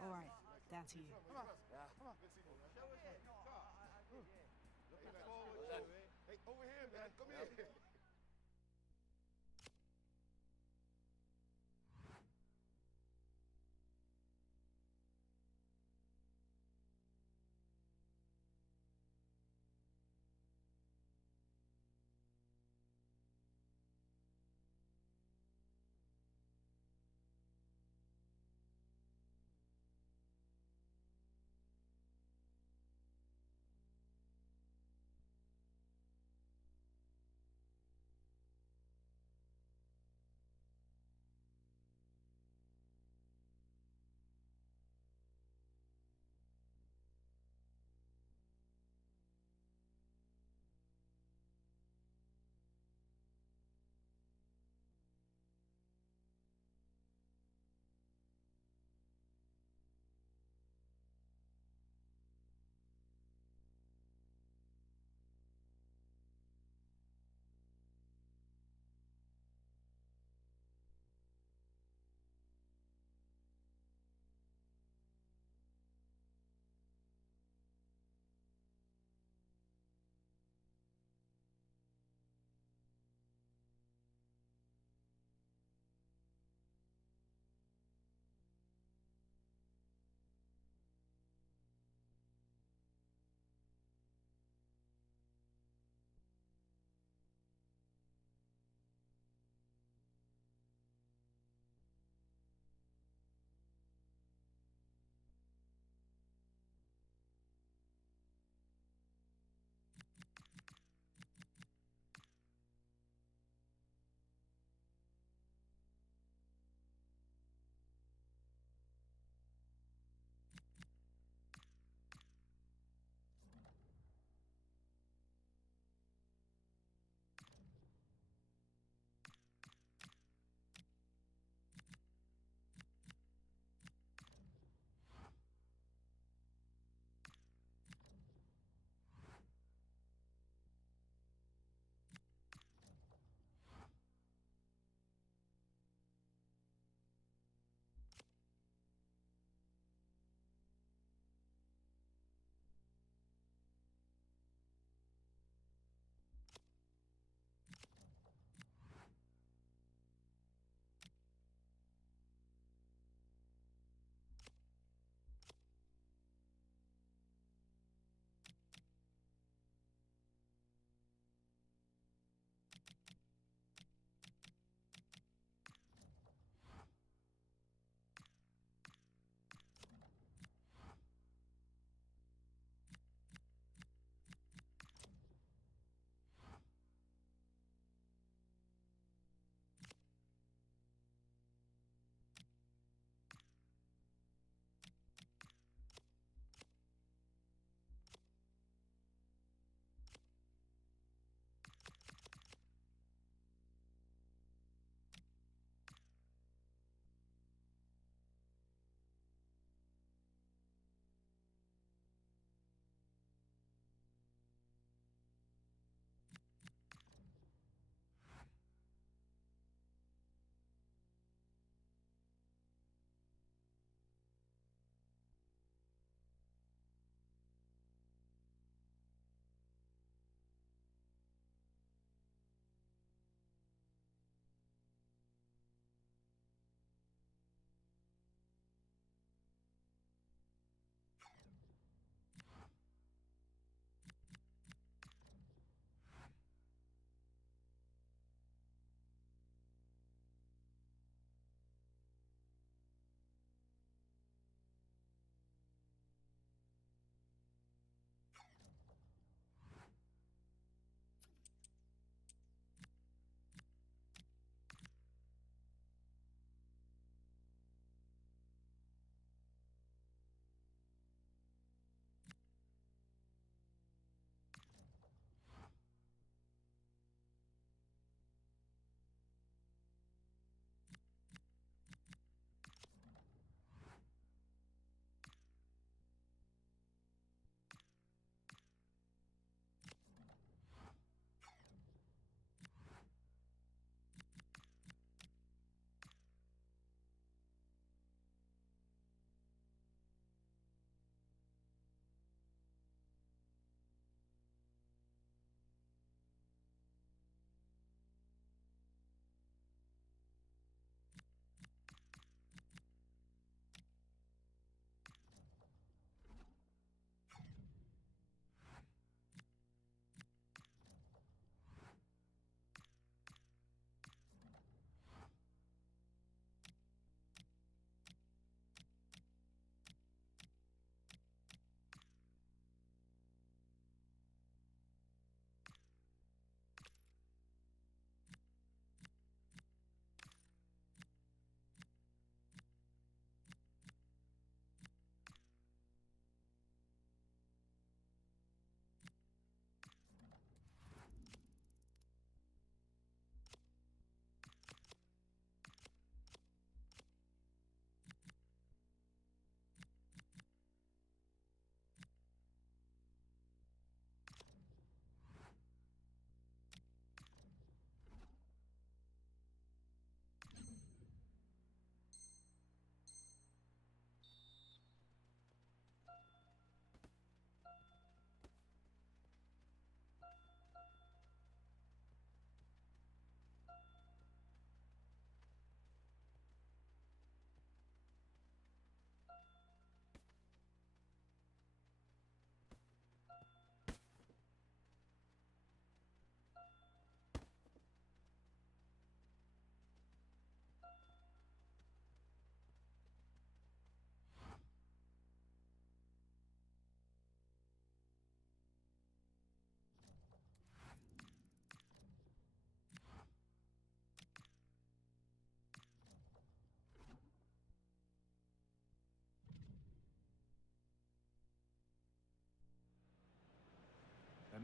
All right, down to you. Yeah. Looking forward to it. Hey, over here, man. Come here.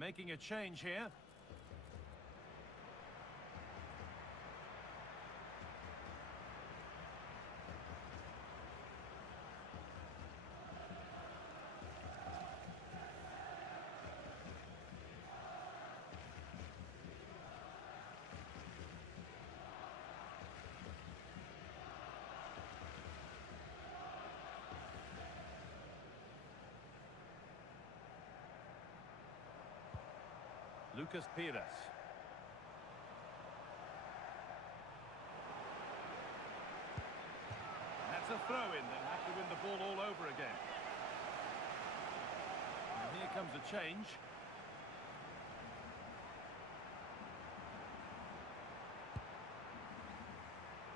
making a change here. Lucas Pires. That's a throw-in. They'll have to win the ball all over again. And here comes a change.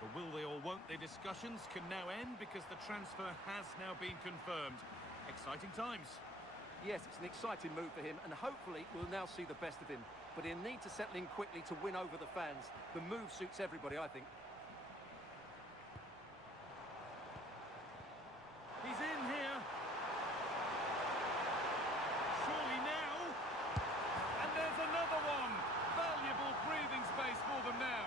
The will they or won't they discussions can now end because the transfer has now been confirmed. Exciting times. Yes, it's an exciting move for him, and hopefully we'll now see the best of him. But he'll need to settle in quickly to win over the fans. The move suits everybody, I think. He's in here. Surely now. And there's another one. Valuable breathing space for them now.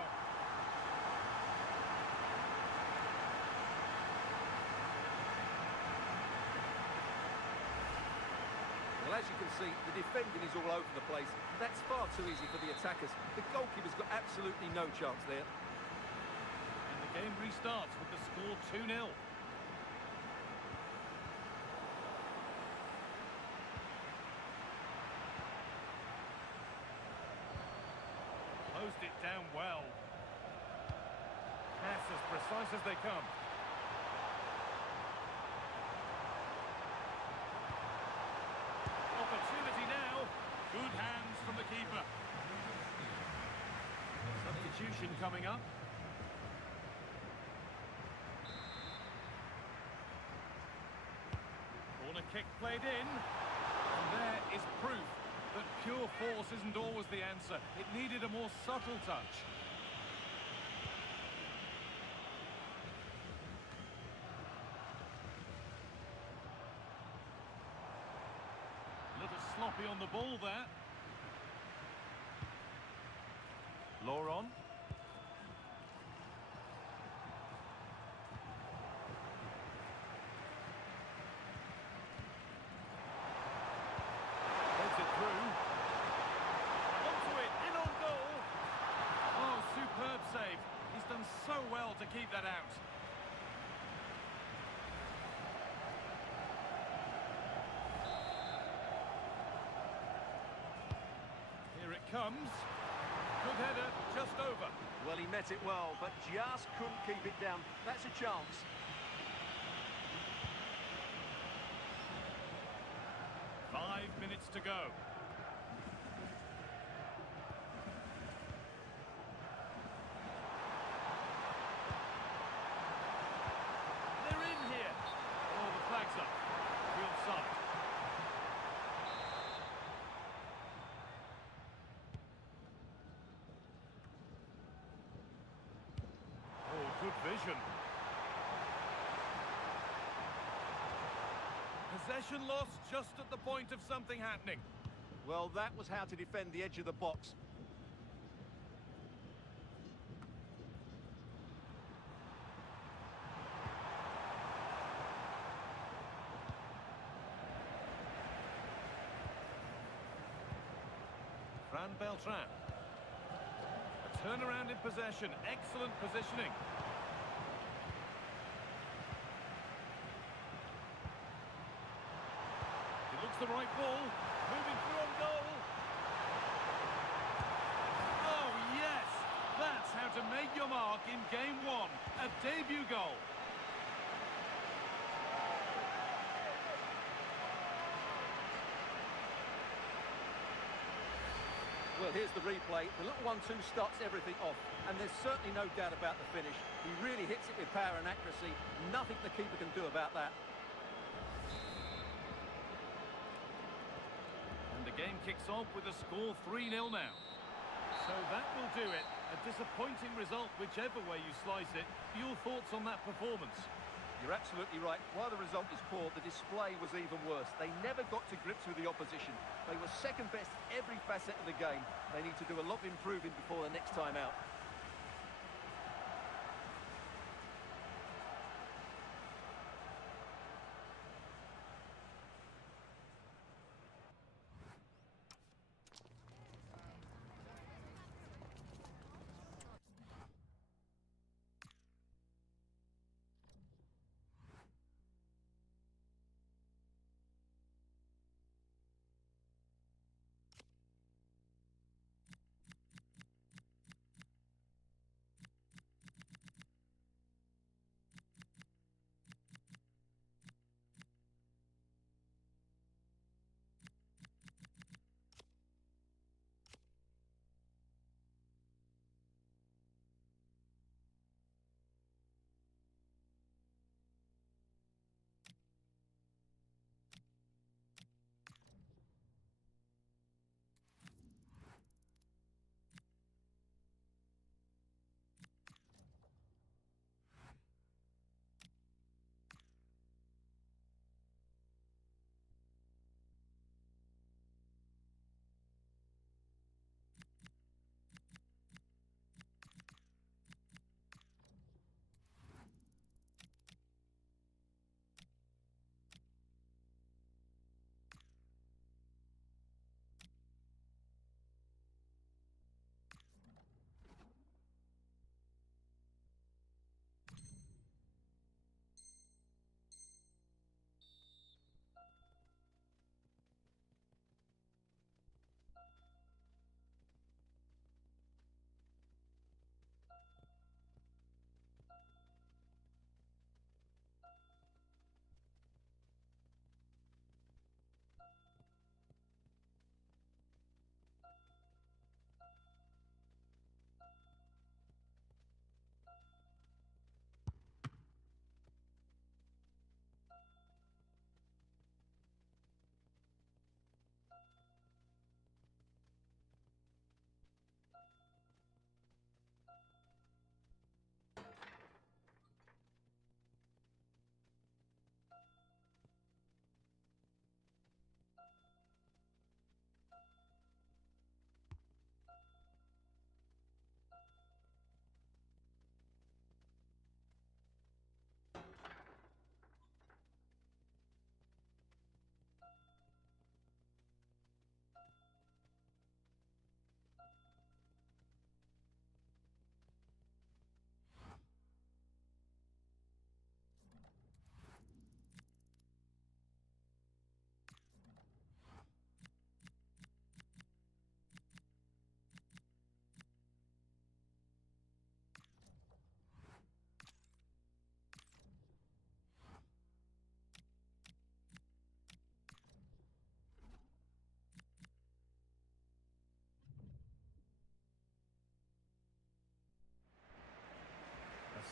Well, as you can see, the defending is all over the place. That's far too easy for the attackers. The goalkeeper's got absolutely no chance there. And the game restarts with the score 2-0. Closed it down well. Pass as precise as they come. Opportunity now. Good hands from the keeper. Substitution coming up. Corner kick played in. And there is proof that pure force isn't always the answer. It needed a more subtle touch. Little sloppy on the ball there. Laurent. Heads it through. Onto it, in on goal. Oh, superb save. He's done so well to keep that out. Here it comes. Good header, just over. Well, he met it well, but just couldn't keep it down. That's a chance. Five minutes to go. They're in here. Oh, the flag's up. Real side. Oh, good vision. Possession lost just at the point of something happening. Well, that was how to defend the edge of the box. Fran Beltran. A turnaround in possession. Excellent positioning. It looks the right ball. Moving through on goal. Oh, yes! That's how to make your mark in game one. A debut goal. Well, here's the replay. The little 1-2 starts everything off, and there's certainly no doubt about the finish. He really hits it with power and accuracy. Nothing the keeper can do about that. And the game kicks off with a score 3-0 now. So that will do it. A disappointing result, whichever way you slice it. Your thoughts on that performance? You're absolutely right. While the result is poor, the display was even worse. They never got to grips with the opposition. They were second best every facet of the game. They need to do a lot of improving before the next time out.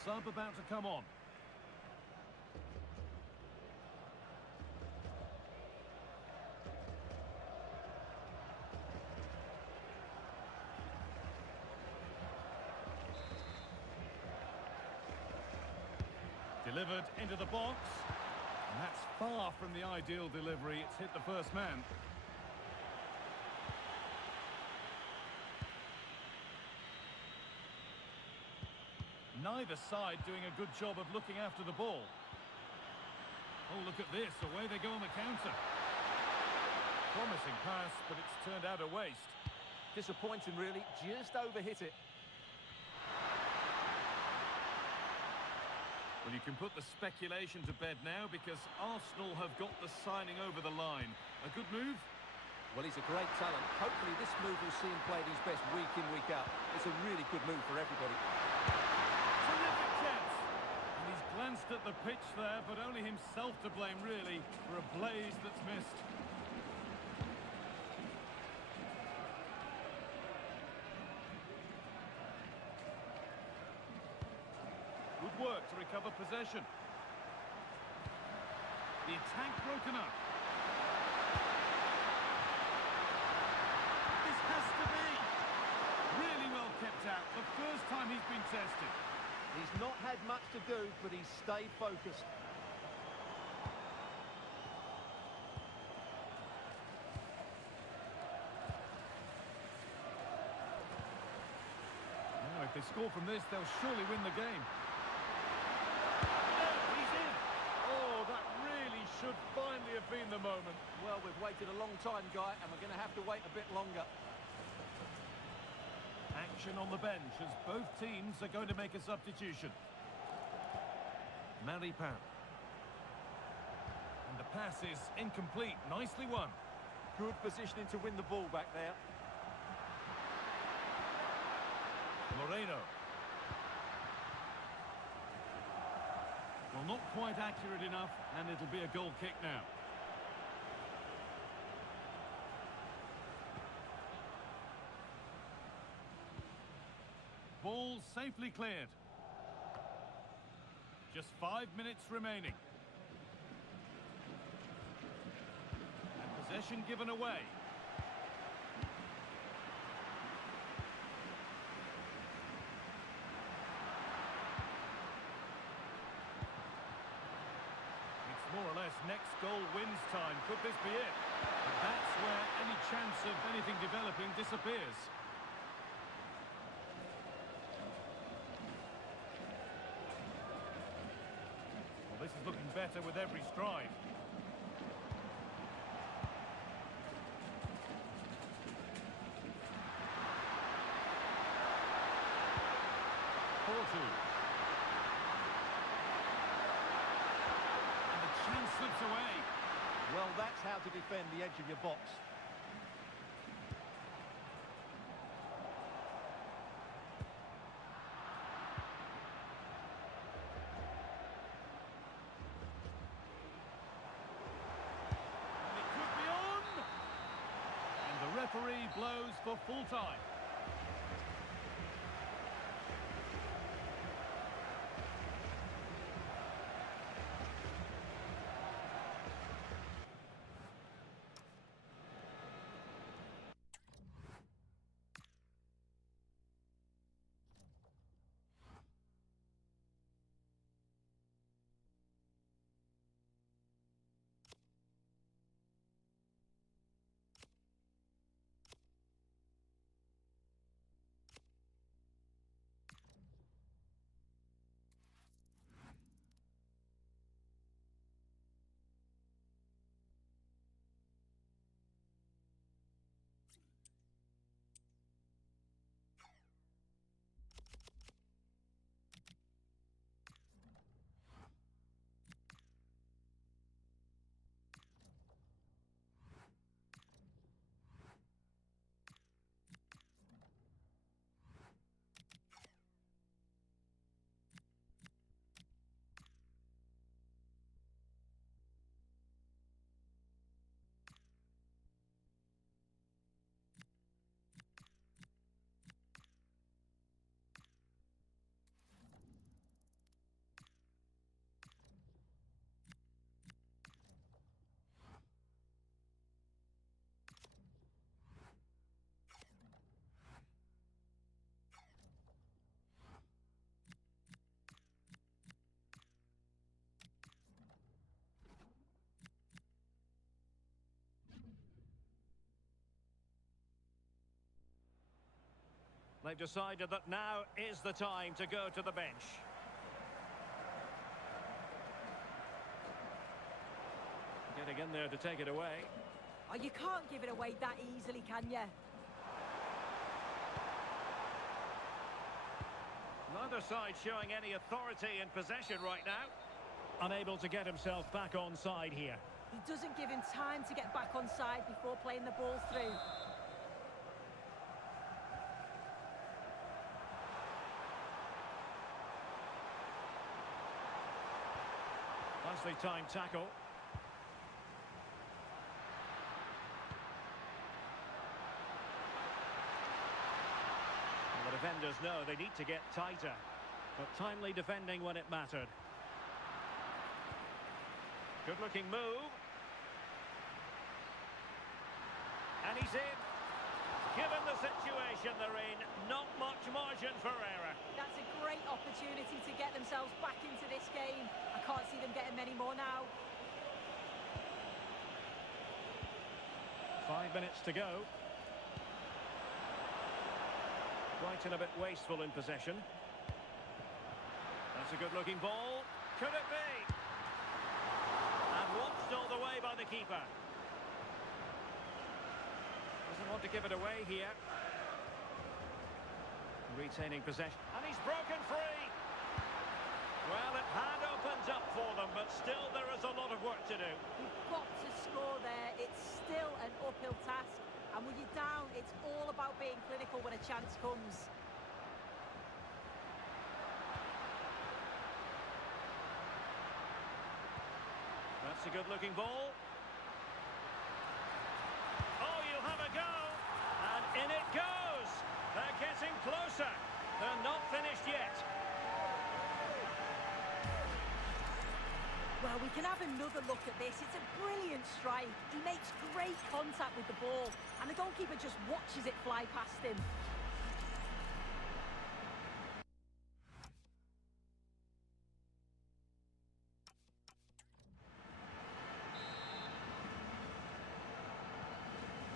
Sub about to come on. Delivered into the box. And that's far from the ideal delivery. It's hit the first man. Neither side doing a good job of looking after the ball. Oh, look at this. Away they go on the counter. Promising pass, but it's turned out a waste. Disappointing, really. Just overhit it. Well, you can put the speculation to bed now because Arsenal have got the signing over the line. A good move? Well, he's a great talent. Hopefully this move will see him play at his best week in, week out. It's a really good move for everybody. Terrific chance. And he's glanced at the pitch there, but only himself to blame, really, for a blaze that's missed. Good work to recover possession. The attack broken up. This has to be. Really well kept out. The first time he's been tested. He's not had much to do, but he's stayed focused. Now, if they score from this, they'll surely win the game. He's in! Oh, that really should finally have been the moment. Well, we've waited a long time, Guy, and we're going to have to wait a bit longer. Action on the bench as both teams are going to make a substitution. Maripin. And the pass is incomplete. Nicely won. Good positioning to win the ball back there. Moreno. Well, not quite accurate enough, and it'll be a goal kick now. Ball safely cleared. Just 5 minutes remaining. And possession given away. It's more or less next goal wins time. Could this be it? But that's where any chance of anything developing disappears. This is looking better with every stride. Porto. And the chance slips away. Well, that's how to defend the edge of your box. Referee blows for full time. They've decided that now is the time to go to the bench. Getting in there to take it away. Oh, you can't give it away that easily, can you? Neither side showing any authority in possession right now. Unable to get himself back on side here. He doesn't give him time to get back on side before playing the ball through. Nicely timed tackle. Well, the defenders know they need to get tighter, but timely defending when it mattered. Good-looking move. And he's in. Given the situation they're in, not much margin for error. That's a great opportunity to get this game. I can't see them getting many more now. 5 minutes to go. Quite a bit wasteful in possession. That's a good-looking ball. Could it be? And watched all the way by the keeper. Doesn't want to give it away here. Retaining possession. And he's broken free. Well, it had opened up for them, but still there is a lot of work to do. You've got to score there. It's still an uphill task. And when you're down, it's all about being clinical when a chance comes. That's a good-looking ball. Oh, you have a go. And in it goes. They're getting closer. They're not finished yet. Well, we can have another look at this. It's a brilliant strike. He makes great contact with the ball, and the goalkeeper just watches it fly past him.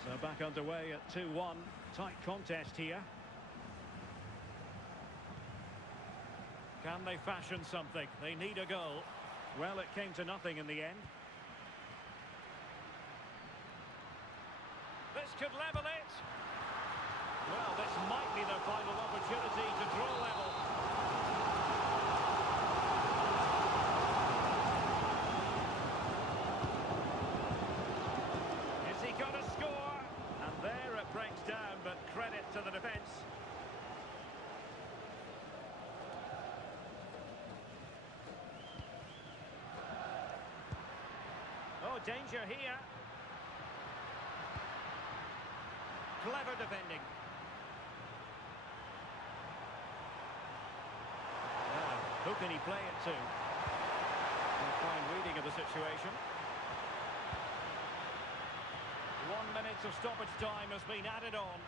So back underway at 2-1. Tight contest here. Can they fashion something? They need a goal. Well, it came to nothing in the end. This could level it. Well, this might be their final opportunity to draw level. Is he going to score? And there it breaks down, but credit to the defence. Oh, danger here. Clever defending. Now, who can he play it to? A fine reading of the situation. 1 minute of stoppage time has been added on.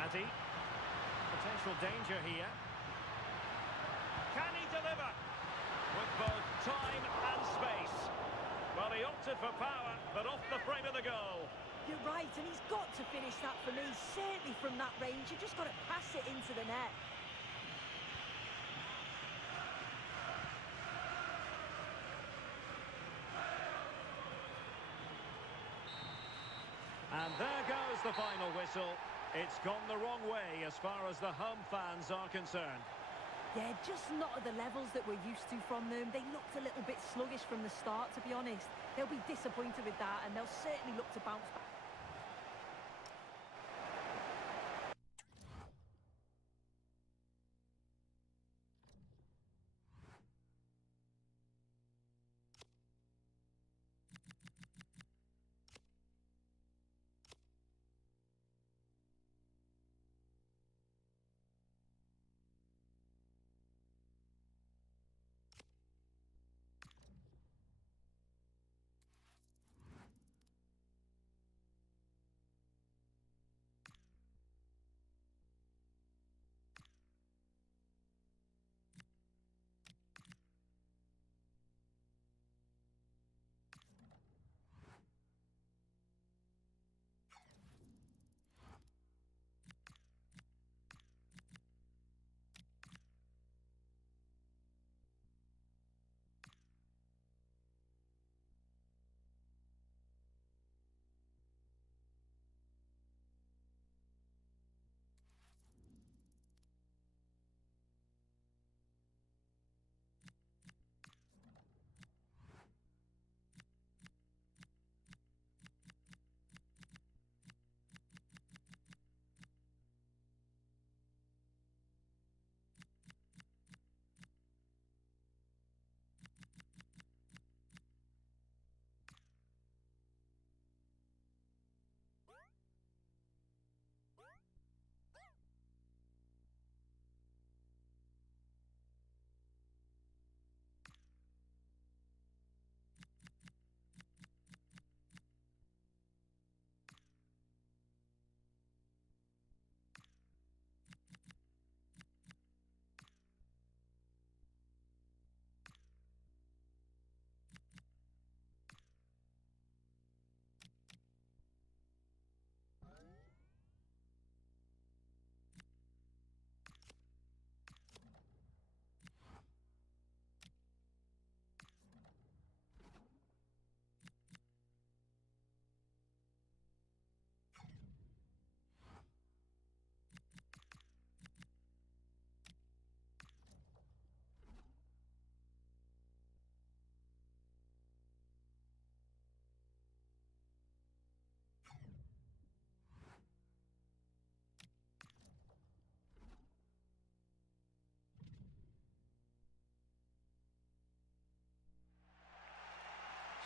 Addy. Potential danger here. Can he deliver? With both time and space. Well, he opted for power, but off the frame of the goal. You're right, and he's got to finish that for me. Certainly from that range, you've just got to pass it into the net. And there goes the final whistle. It's gone the wrong way as far as the home fans are concerned. Yeah, just not at the levels that we're used to from them. They looked a little bit sluggish from the start, to be honest. They'll be disappointed with that, and they'll certainly look to bounce back.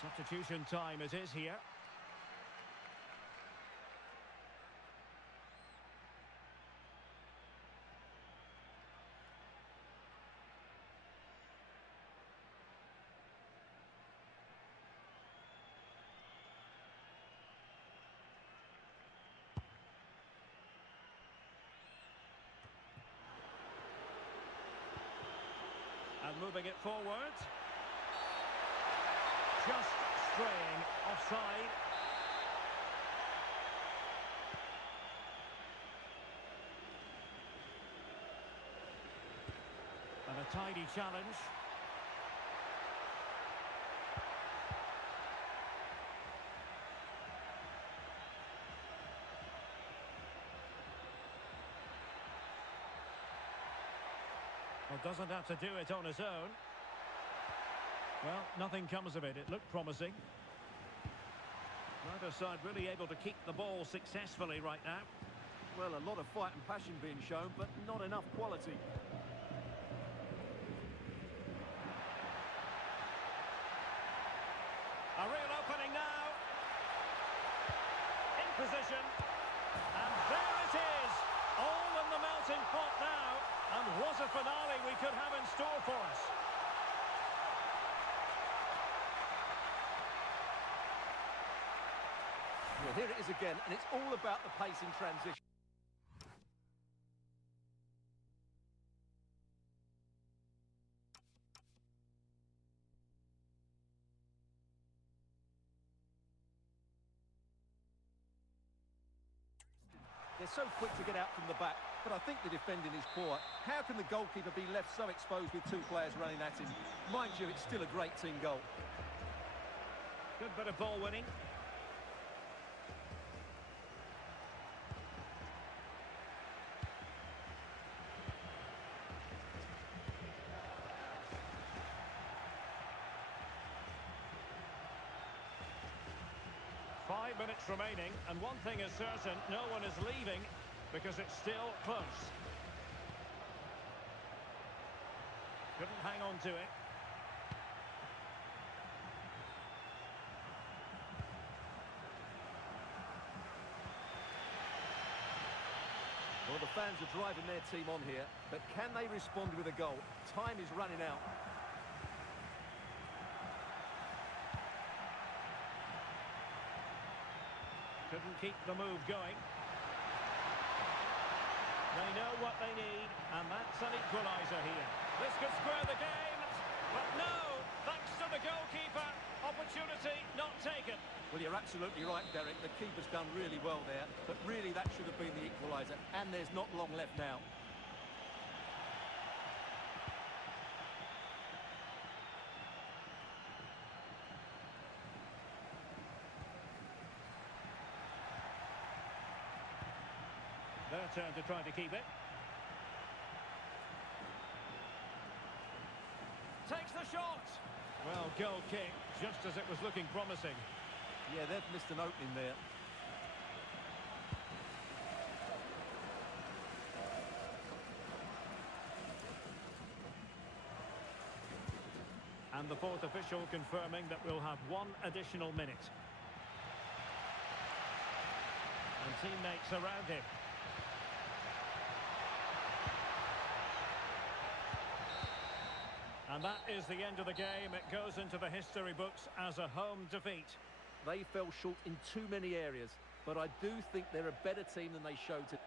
Substitution time it is here. And moving it forward. Just straying offside. And a tidy challenge. Well, doesn't have to do it on his own. Well, nothing comes of it. It looked promising. Neither side really able to keep the ball successfully right now. Well, a lot of fight and passion being shown, but not enough quality. A real opening now. In position. And there it is. All in the melting pot now. And what a finale we could have in store for us. Well, here it is again, and it's all about the pace in transition. They're so quick to get out from the back, but I think the defending is poor. How can the goalkeeper be left so exposed with two players running at him? Mind you, it's still a great team goal. Good bit of ball winning. Five minutes remaining, and one thing is certain, no one is leaving because it's still close. Couldn't hang on to it. Well, the fans are driving their team on here, but can they respond with a goal? Time is running out. Couldn't keep the move going. They know what they need, and that's an equaliser here. This could square the game, but no, thanks to the goalkeeper, opportunity not taken. Well, you're absolutely right, Derek. The keeper's done really well there, but really that should have been the equaliser, and there's not long left now. Their turn to try to keep it. Takes the shot. Well, goal kick, just as it was looking promising. Yeah, they've missed an opening there. And the fourth official confirming that we'll have one additional minute. And teammates around him. And that is the end of the game. It goes into the history books as a home defeat. They fell short in too many areas, but I do think they're a better team than they showed today.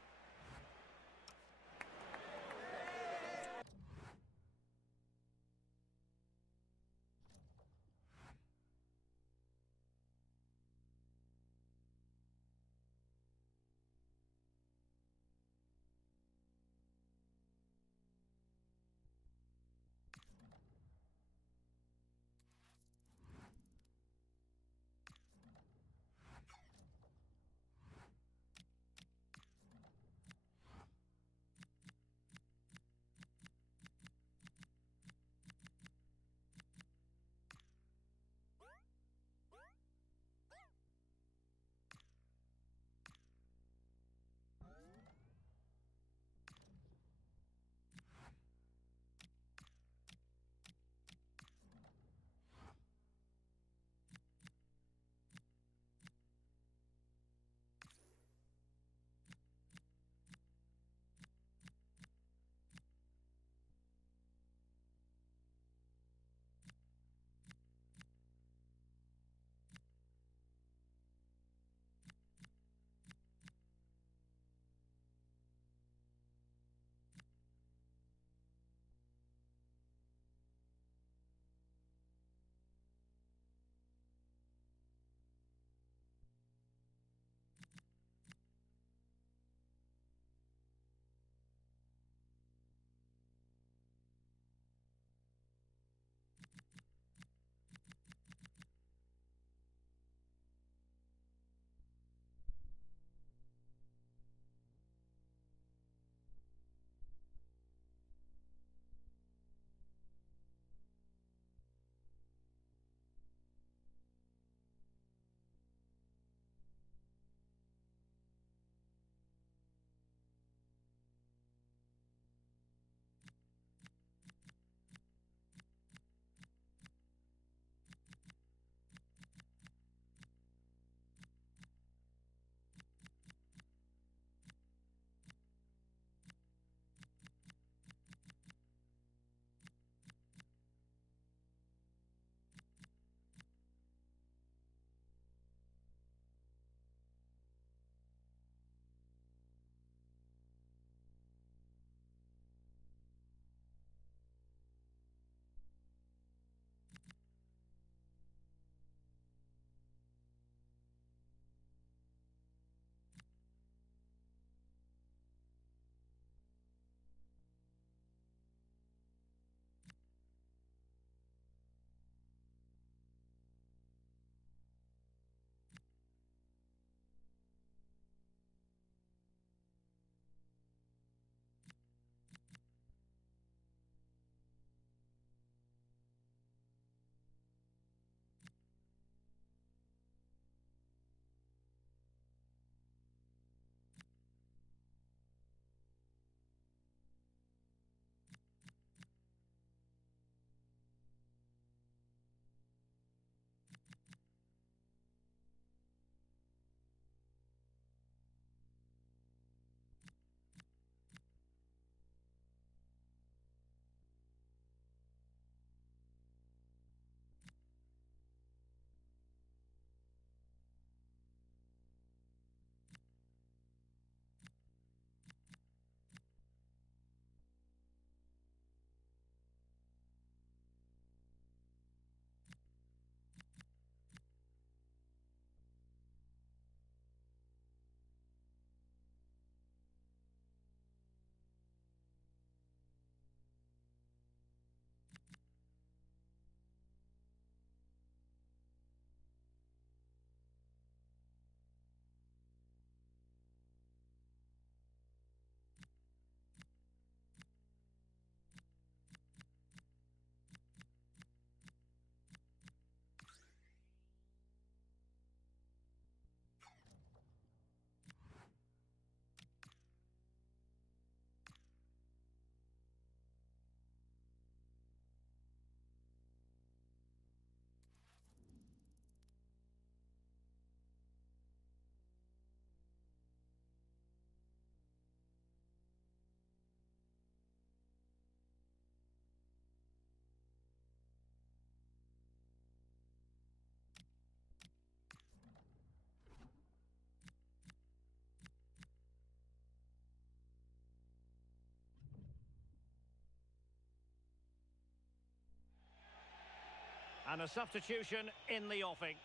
And a substitution in the offing.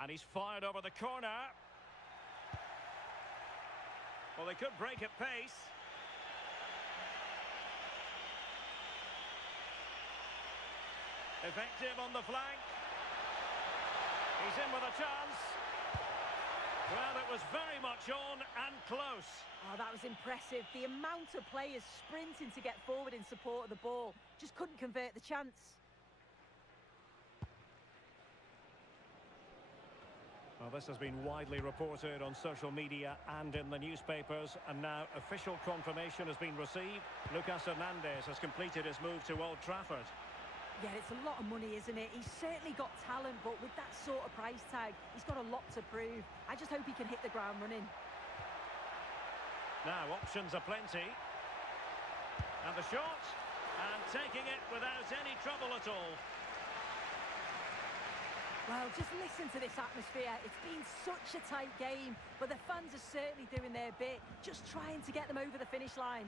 And he's fired over the corner. Well, they could break at pace. Effective on the flank. He's in with a chance. Well, it was very much on and close. Oh, that was impressive. The amount of players sprinting to get forward in support of the ball. Just couldn't convert the chance. Well, this has been widely reported on social media and in the newspapers, and now official confirmation has been received. Lucas Hernandez has completed his move to Old Trafford. Yeah, it's a lot of money, isn't it? He's certainly got talent, but with that sort of price tag, he's got a lot to prove. I just hope he can hit the ground running. Now, options are plenty. And the shot, and taking it without any trouble at all. Well, just listen to this atmosphere. It's been such a tight game, but the fans are certainly doing their bit, just trying to get them over the finish line.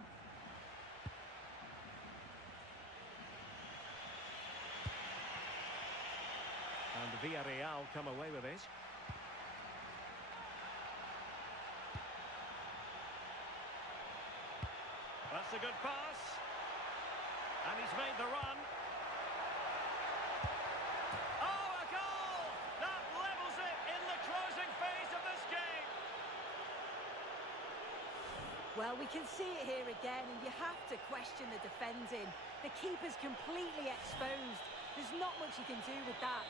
And Villarreal come away with it. That's a good pass. And he's made the run. Well, we can see it here again, and you have to question the defending. The keeper's completely exposed. There's not much you can do with that.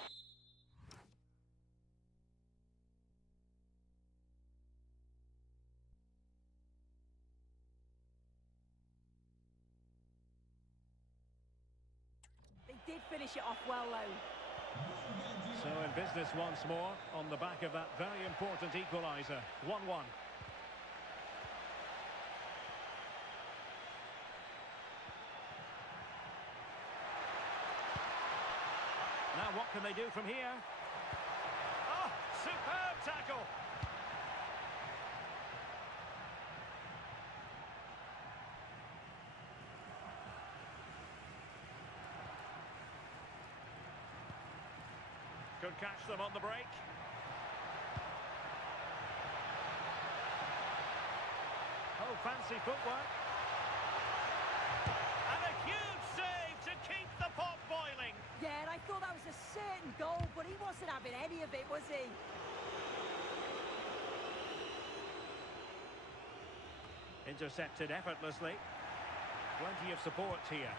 They did finish it off well, though. So in business once more, on the back of that very important equaliser. 1-1. Now, what can they do from here? Oh, superb tackle! Could catch them on the break. Oh, fancy footwork. And a huge save to keep the pot boiling. Yeah, and I thought that was a certain goal, but he wasn't having any of it, was he? Intercepted effortlessly. Plenty of support here.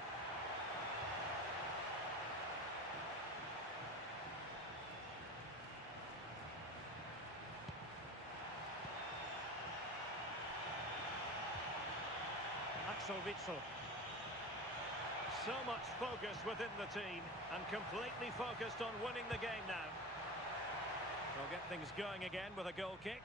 Axel Witsel. So much focus within the team and completely focused on winning the game now. They'll get things going again with a goal kick.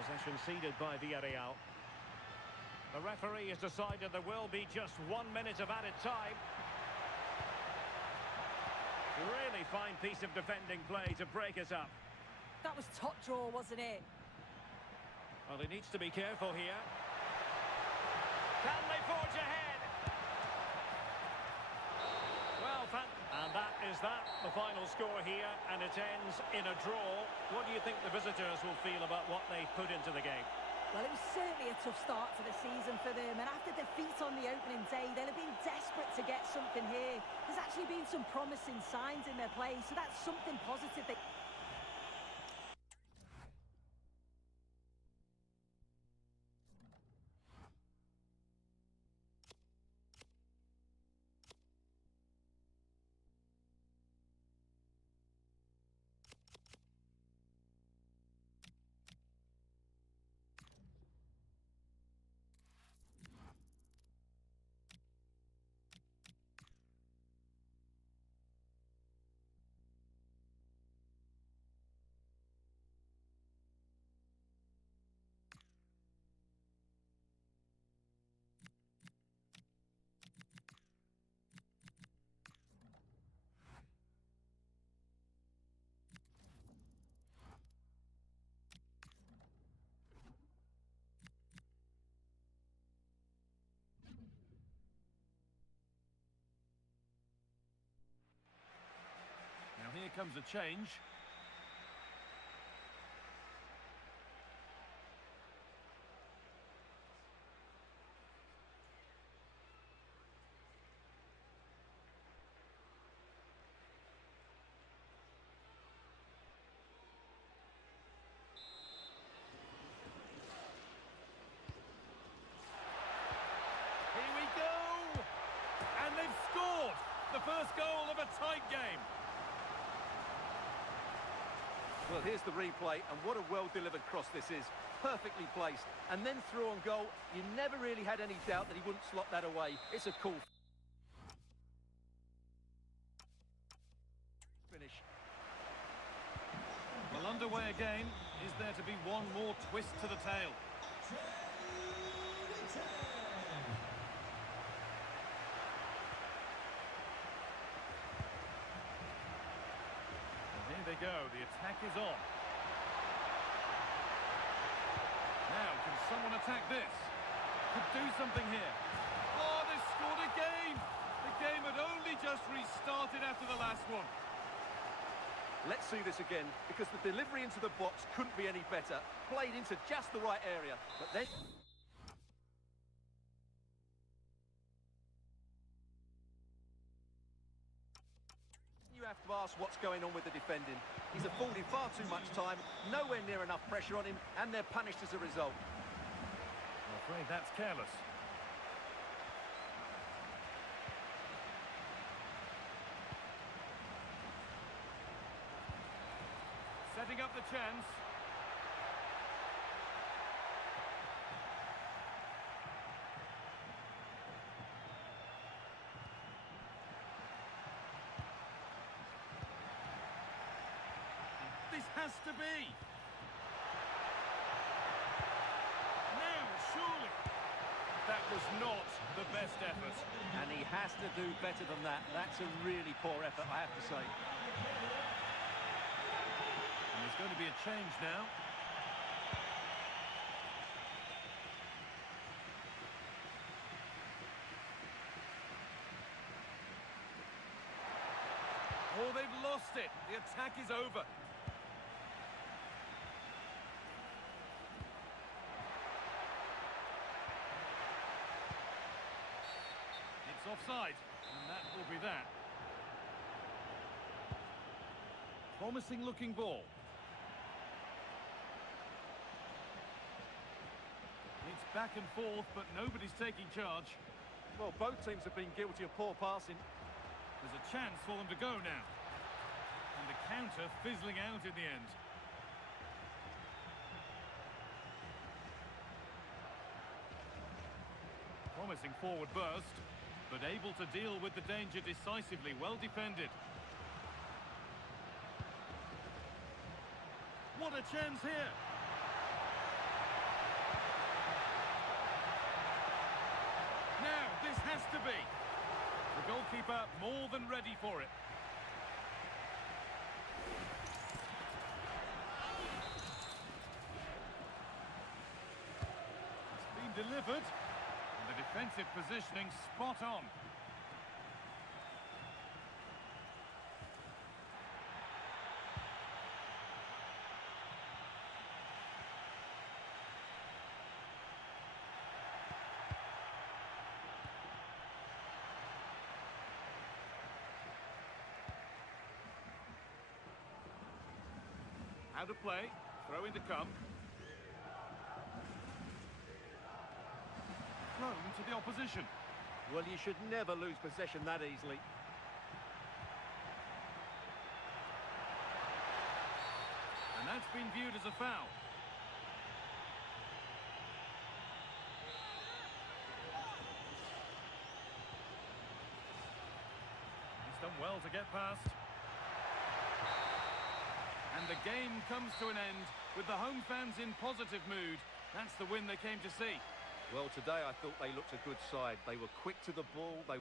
Possession ceded by Villarreal. The referee has decided there will be just 1 minute of added time. Really fine piece of defending play to break us up. That was top draw, wasn't it? Well, he needs to be careful here. Can they forge ahead? Well, and that is that. The final score here, and it ends in a draw. What do you think the visitors will feel about what they put into the game? Well, it was certainly a tough start to the season for them, and after defeat on the opening day, they'll have been desperate to get something here. There's actually been some promising signs in their play, so that's something positive. comes a change. Here we go! And they've scored! The first goal of a tight game. Well, here's the replay, and what a well-delivered cross this is. Perfectly placed, and then through on goal. You never really had any doubt that he wouldn't slot that away. It's a cool finish. Well, underway again. Is there to be one more twist to the tail? And here they go. The attack is on. Now, can someone attack this? Could do something here. Oh, they scored again! The game had only just restarted after the last one. Let's see this again, because the delivery into the box couldn't be any better. Played into just the right area, but then... You have to ask what's going on with the defending. He's afforded far too much time, nowhere near enough pressure on him, and they're punished as a result. I'm afraid that's careless. Setting up the chance. This has to be. Now, surely. That was not the best effort. And he has to do better than that. That's a really poor effort, I have to say. And there's going to be a change now. Oh, they've lost it. The attack is over. It's offside, and that will be that. Promising looking ball. It's back and forth, but nobody's taking charge. Well, both teams have been guilty of poor passing. There's a chance for them to go now. And the counter fizzling out in the end. Promising forward burst, but able to deal with the danger decisively. Well defended. What a chance here! Now, this has to be. The goalkeeper more than ready for it. It's been delivered. And the defensive positioning spot on. Out of play, throw in to come. Thrown to the opposition. Well, you should never lose possession that easily. And that's been viewed as a foul. He's done well to get past. And the game comes to an end with the home fans in positive mood. That's the win they came to see. Well, today I thought they looked a good side. They were quick to the ball. They...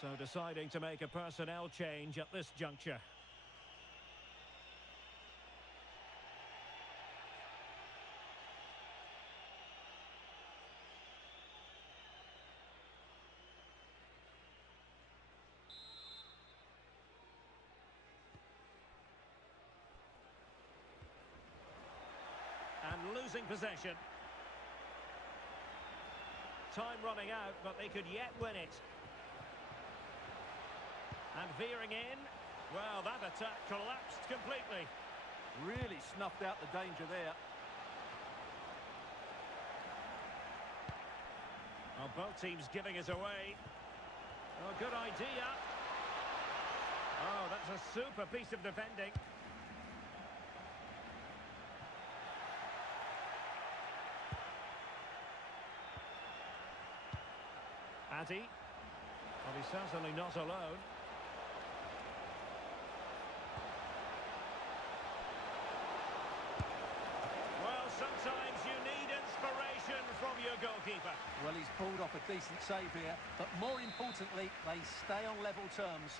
So deciding to make a personnel change at this juncture. And losing possession. Time running out, but they could yet win it. And veering in. Well, that attack collapsed completely. Really snuffed out the danger there. Well, both teams giving it away. Oh, good idea. Oh, that's a super piece of defending. Addy. Well, he's certainly not alone. Well, sometimes you need inspiration from your goalkeeper. Well, he's pulled off a decent save here, but more importantly, they stay on level terms.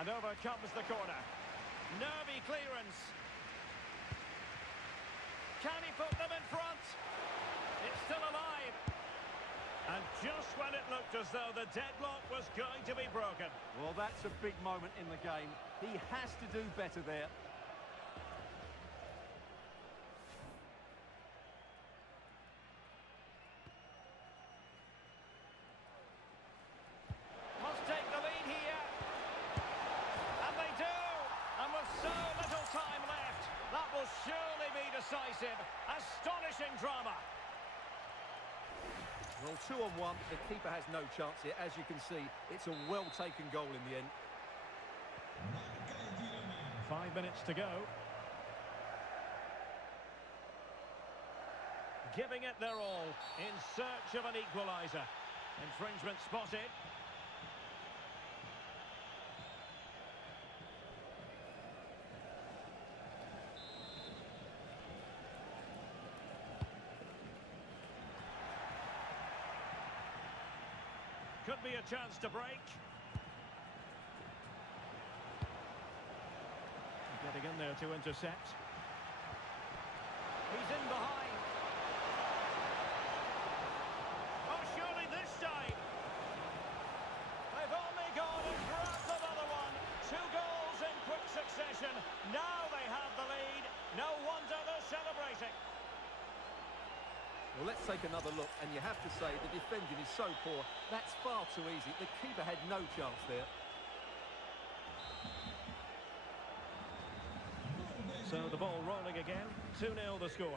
And over comes the corner. Nervy clearance. Can he put them in front? It's still alive. And just when it looked as though the deadlock was going to be broken. Well, that's a big moment in the game. He has to do better there. Must take the lead here. And they do. And with so little time left, that will surely be decisive. Astonishing drama. Well, 2-on-1, the keeper has no chance here. As you can see, it's a well-taken goal in the end. 5 minutes to go. Giving it their all in search of an equaliser. Infringement spotted. Could be a chance to break. Getting in there to intercept. He's in behind. Oh, surely this time. They've only gone and grabbed another one. 2 goals in quick succession. Now they have the lead. No wonder they're celebrating. Well, let's take another look, and you have to say the defending is so poor. That's far too easy. The keeper had no chance there. So the ball rolling again. 2-0 the score.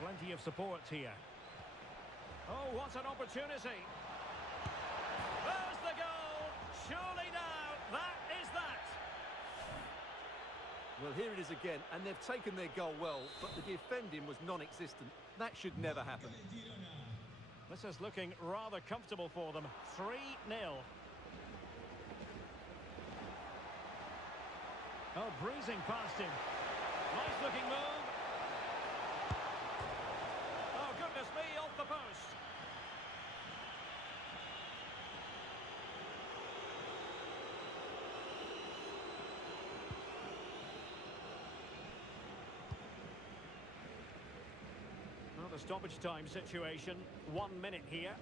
Plenty of support here. Oh, what an opportunity. There's the goal. Surely now, that is that. Well, here it is again, and they've taken their goal well, but the defending was non-existent. That should never happen. This is looking rather comfortable for them. 3-0. Oh, breezing past him. Nice looking move. Oh, goodness me, off the post. Well, the stoppage time situation. 1 minute here.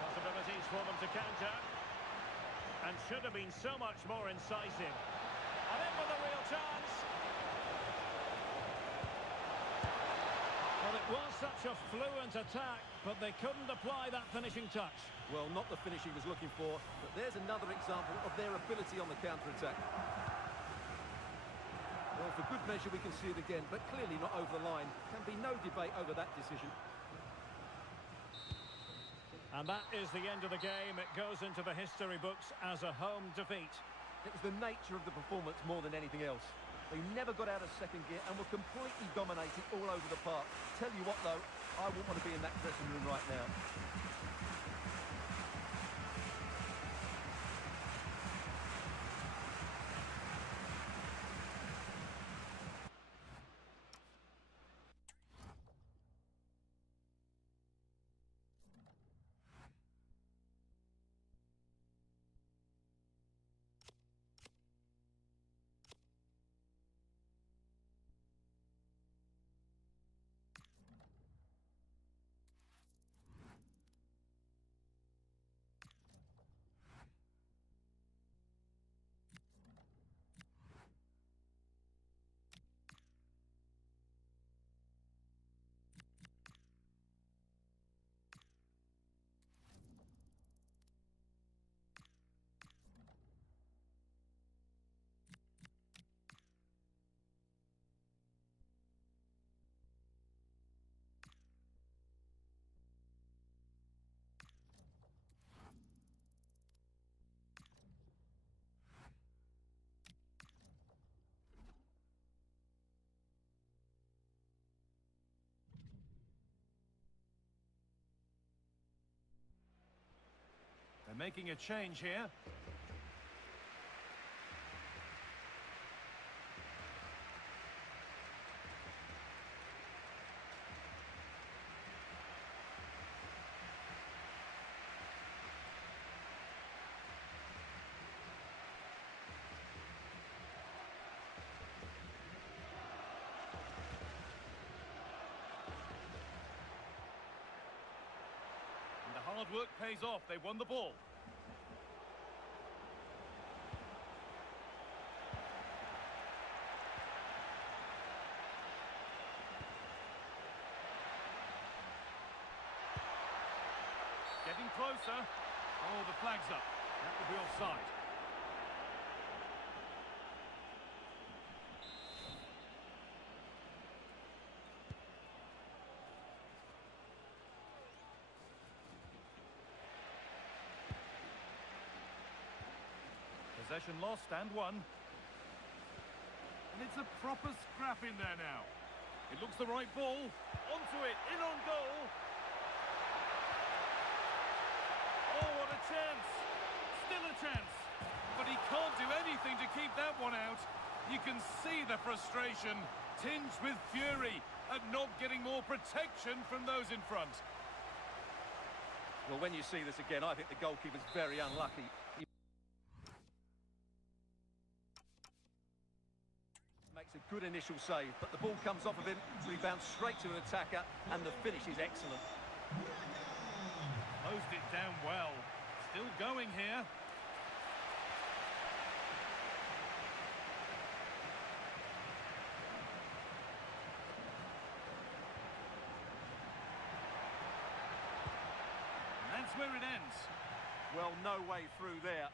Possibilities for them to counter. And should have been so much more incisive. And in with a real chance. Well, it was such a fluent attack, but they couldn't apply that finishing touch. Well, not the finish he was looking for, but there's another example of their ability on the counter-attack. Well, for good measure, we can see it again, but clearly not over the line. Can be no debate over that decision. And that is the end of the game. It goes into the history books as a home defeat. It was the nature of the performance more than anything else. They never got out of second gear and were completely dominated all over the park. Tell you what, though, I wouldn't want to be in that dressing room right now. They're making a change here. Hard work pays off. They won the ball. Getting closer. Oh, the flag's up. That will be offside. Possession lost and won. And it's a proper scrap in there now. It looks the right ball. Onto it, in on goal. Oh, what a chance. Still a chance. But he can't do anything to keep that one out. You can see the frustration, tinged with fury, at not getting more protection from those in front. Well, when you see this again, I think the goalkeeper's very unlucky. Makes a good initial save, but the ball comes off of him, rebounds straight to an attacker, and the finish is excellent. Closed it down well. Still going here. And that's where it ends. Well, no way through there.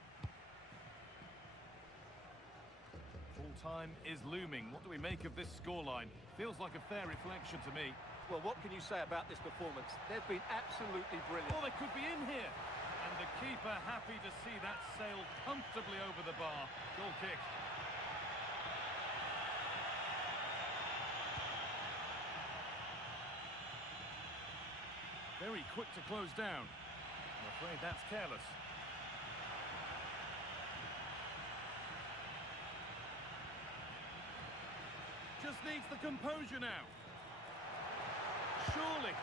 Full time is looming. What do we make of this scoreline? Feels like a fair reflection to me. Well, what can you say about this performance? They've been absolutely brilliant. Oh, they could be in here. And the keeper happy to see that sail comfortably over the bar. Goal kick. Very quick to close down. I'm afraid that's careless. Just needs the composure now. Surely.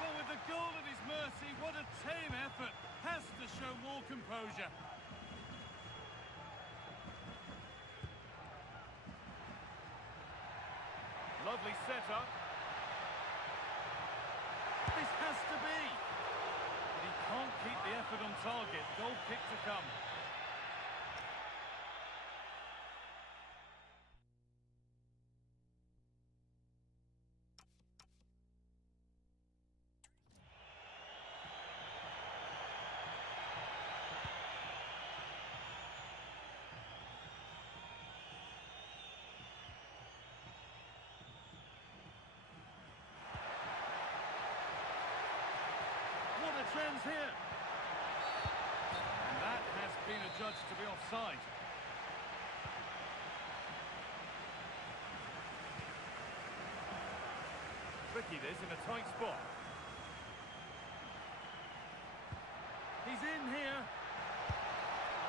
Well, with the goal at his mercy, what a tame effort. Has to show more composure. Lovely setup. This has to be. But he can't keep the effort on target. Goal kick to come. Chance here. And that has been adjudged to be offside. Tricky this in a tight spot. He's in here.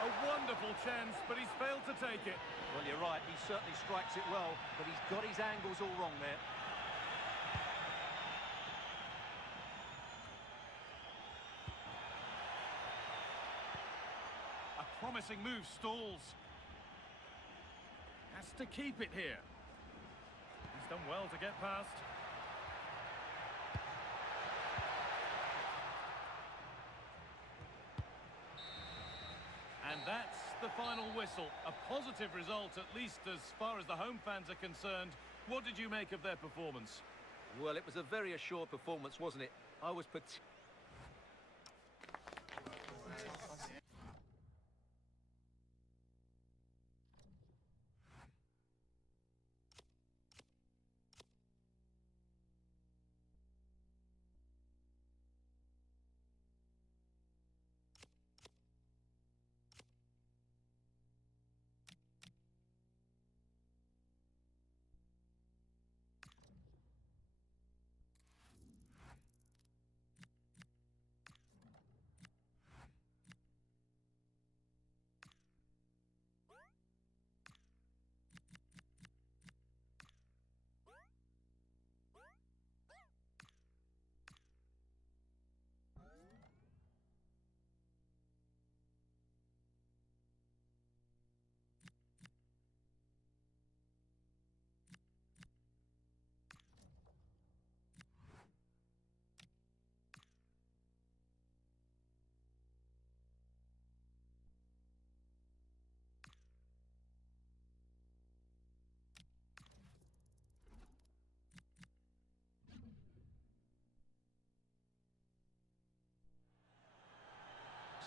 A wonderful chance, but he's failed to take it. Well, you're right, he certainly strikes it well, but he's got his angles all wrong there. Promising move stalls. Has to keep it here. He's done well to get past. And that's the final whistle. A positive result, at least as far as the home fans are concerned. What did you make of their performance? Well, it was a very assured performance, wasn't it? I was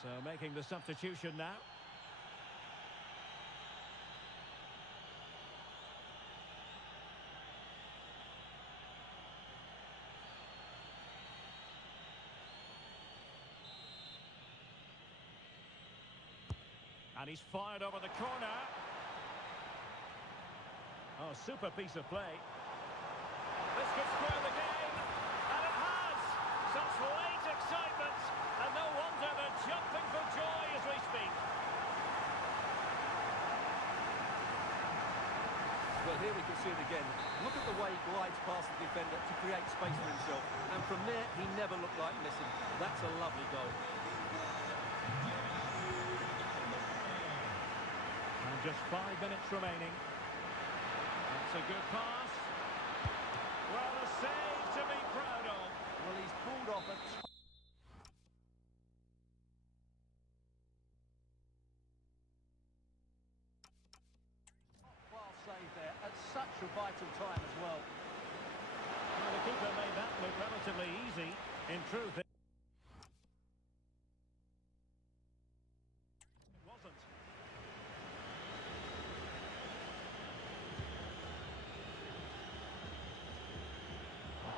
So making the substitution now. And he's fired over the corner. Oh, super piece of play. This could square the game. And it has! Such late excitement. And no wonder they're jumping for joy as we speak. Well, here we can see it again. Look at the way he glides past the defender to create space for himself. And from there, he never looked like missing. That's a lovely goal. And just 5 minutes remaining. That's a good pass. Well, a save to be proud of. Well, he's pulled off a... Class save there at such a vital time as well. Well, the keeper made that look relatively easy. In truth, it wasn't.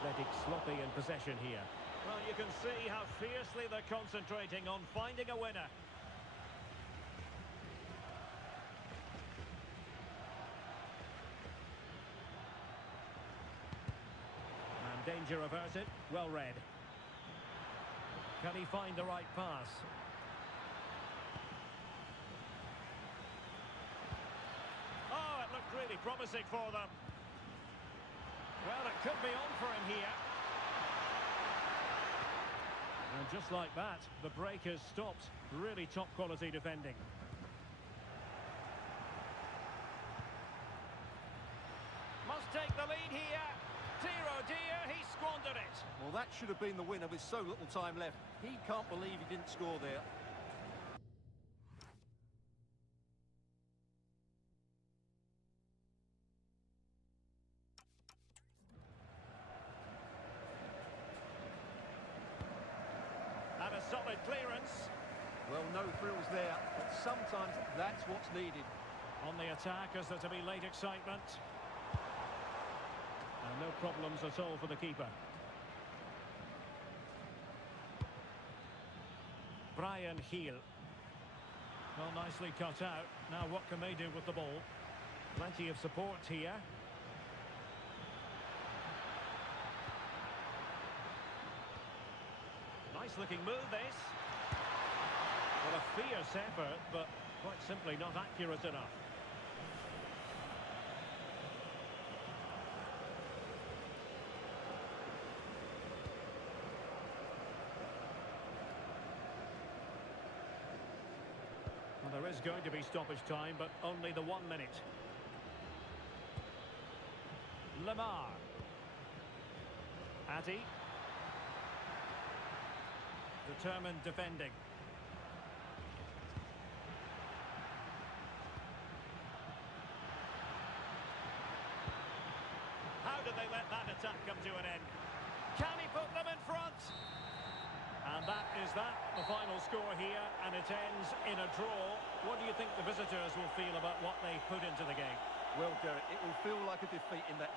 Athletic sloppy in possession here. Well, you can see how fiercely they're concentrating on finding a winner. And danger averted. Well read. Can he find the right pass? Oh, it looked really promising for them. Well, it could be on for him here. And just like that, the break has stopped. Really top quality defending. Must take the lead here. Dear oh dear, he squandered it. Well, that should have been the winner with so little time left. He can't believe he didn't score there. And a solid clearance. Well, no thrills there, but sometimes that's what's needed. On the attack, is there to be late excitement? And no problems at all for the keeper. Brian Heel. Well, nicely cut out. Now what can they do with the ball? Plenty of support here. Nice looking move, this. Well, a fierce effort, but quite simply not accurate enough. Well, there is going to be stoppage time, but only the 1 minute. Lamar. Addy. Determined defending. How did they let that attack come to an end? Can he put them in front? And that is that, the final score here, and it ends in a draw. What do you think the visitors will feel about what they put into the game? Well, Derek, it will feel like a defeat in that...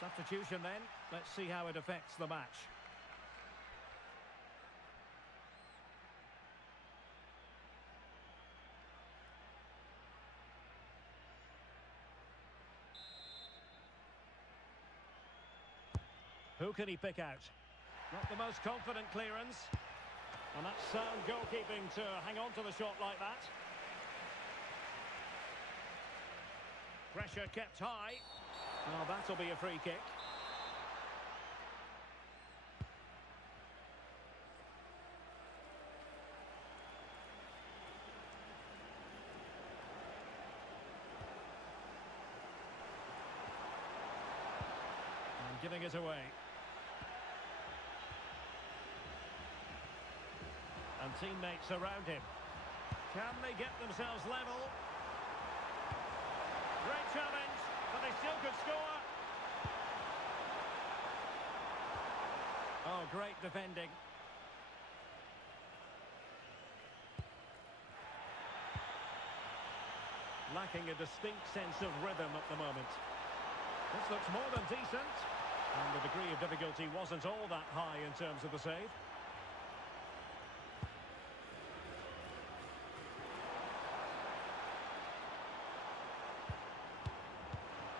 Substitution then. Let's see how it affects the match. Who can he pick out? Not the most confident clearance. And that's sound goalkeeping to hang on to the shot like that. Pressure kept high. Well, that'll be a free kick. And giving it away. And teammates around him. Can they get themselves level? Great challenge, but they still could score. Oh, great defending. Lacking a distinct sense of rhythm at the moment. This looks more than decent. And the degree of difficulty wasn't all that high in terms of the save.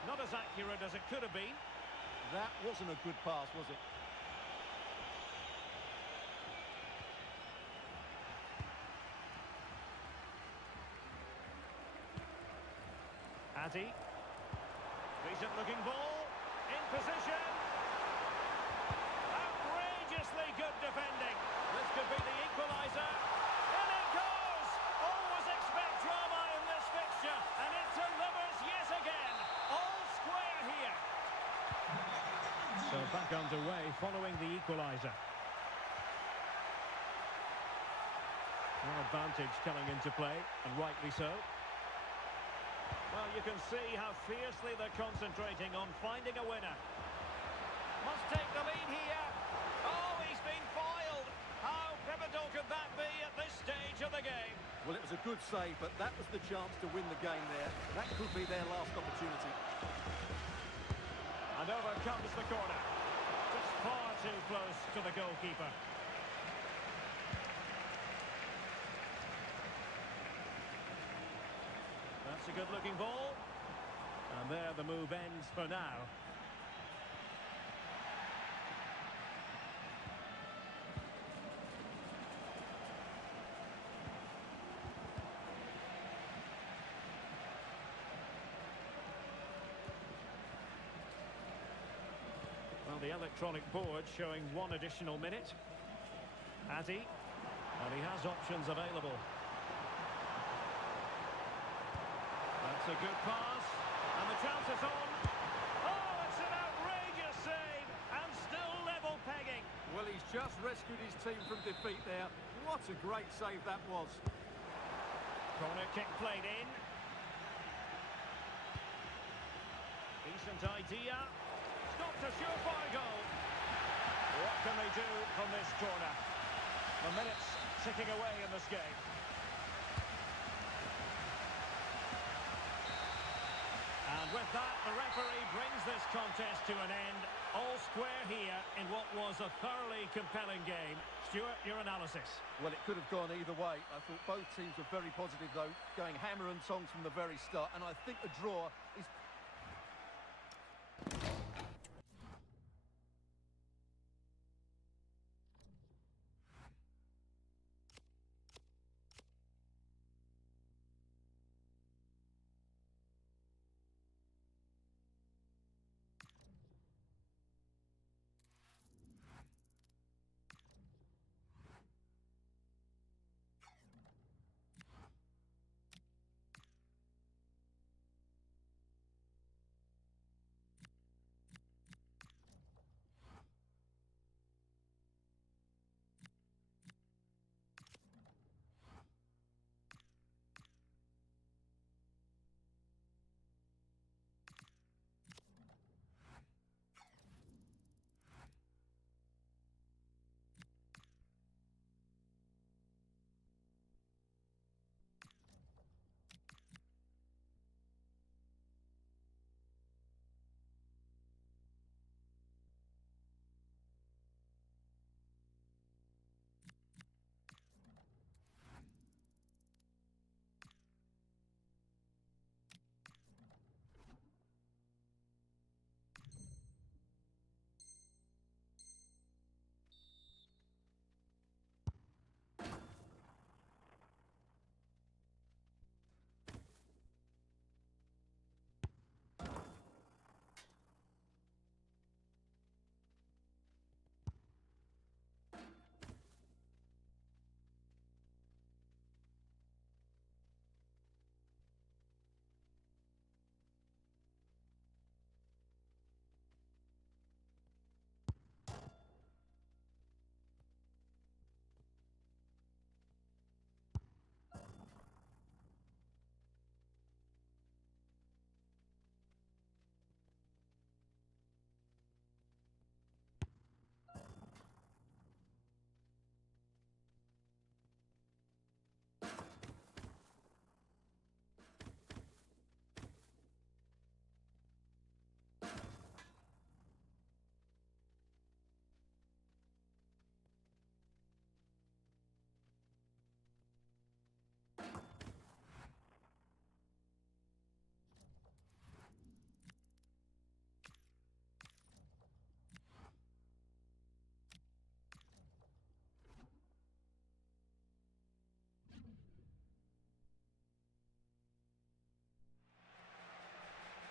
Not as accurate as it could have been. That wasn't a good pass, was it? Addy. Decent looking ball. In position. Outrageously good defending. This could be the equaliser. And it goes! Always expect drama in this fixture. And it delivers yet again. All square here. So back underway following the equaliser. No advantage coming into play, and rightly so. Well, you can see how fiercely they're concentrating on finding a winner. Must take the lead here. Oh, he's been foiled. How pivotal could that be at this stage of the game? Well, it was a good save, but that was the chance to win the game there. That could be their last opportunity. And over comes the corner. Just far too close to the goalkeeper. That's a good-looking ball. And there the move ends for now. Well, the electronic board showing one additional minute. Addy. And he has options available. That's a good pass, and the chance is on. Oh, it's an outrageous save, and still level pegging. Well, he's just rescued his team from defeat there. What a great save that was. Corner kick played in. Decent idea. Stopped a surefire goal. What can they do from this corner? The minutes ticking away in this game. And with that, the referee brings this contest to an end. All square here in what was a thoroughly compelling game. Stuart, your analysis? Well, it could have gone either way. I thought both teams were very positive, though, going hammer and tongs from the very start. And I think a draw is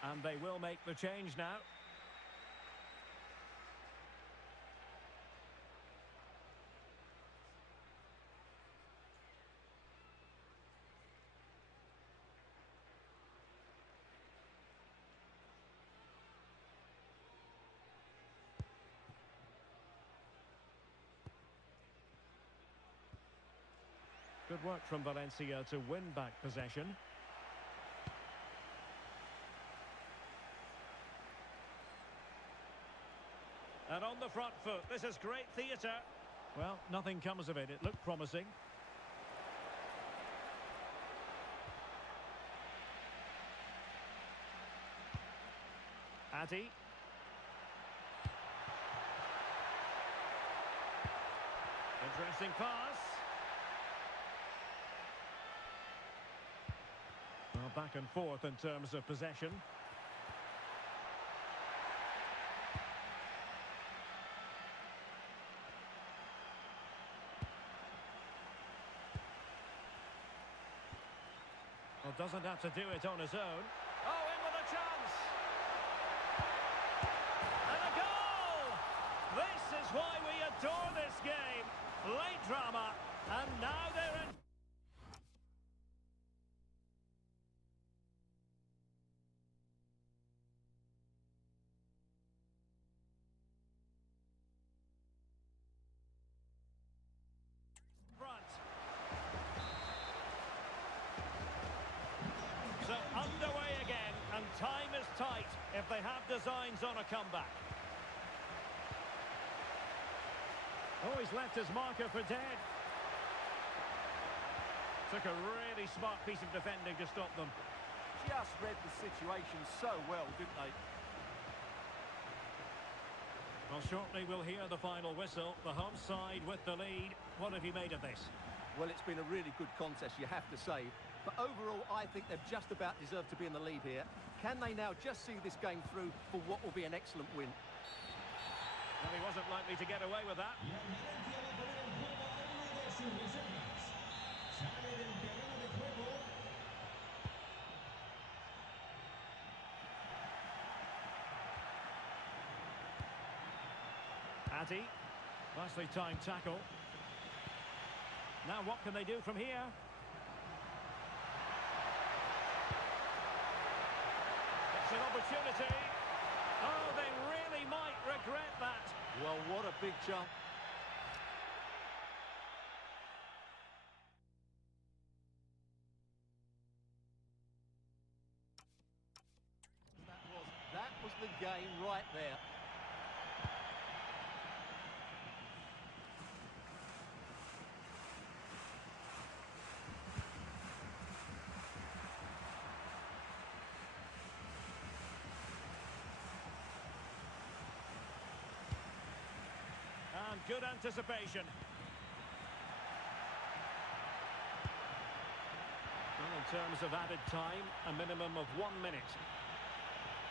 And they will make the change now. Good work from Valencia to win back possession. And on the front foot, this is great theatre. Well, nothing comes of it. It looked promising. Addy. Interesting pass. Well, back and forth in terms of possession. Well, doesn't have to do it on his own. Oh, in with a chance! And a goal! This is why we adore this game. Late drama, and now they're in... front. So underway again, and time is tight if they have designs on a comeback. Oh, he's left his marker for dead. Took a really smart piece of defending to stop them. Just read the situation so well, didn't they? Well, shortly we'll hear the final whistle. The home side with the lead. What have you made of this? Well, it's been a really good contest, you have to say. But overall, I think they've just about deserved to be in the lead here. Can they now just see this game through for what will be an excellent win? Well, he wasn't likely to get away with that. Addy. Nicely timed tackle. Now what can they do from here? It's an opportunity. Oh, they really might regret that. Well, what a big jump. That was the game right there. And good anticipation. Well, in terms of added time, a minimum of 1 minute.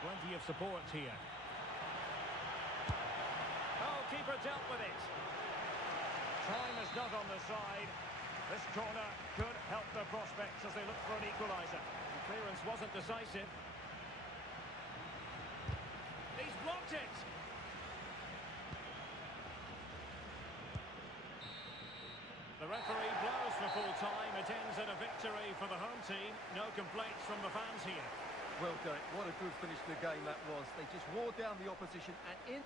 Plenty of support here. Oh, keeper dealt with it. Time is not on the side. This corner could help their prospects as they look for an equaliser. The clearance wasn't decisive. He's blocked it. The referee blows for full time. It ends in a victory for the home team. No complaints from the fans here. Well, Derek, what a good finish to the game that was. They just wore down the opposition and in...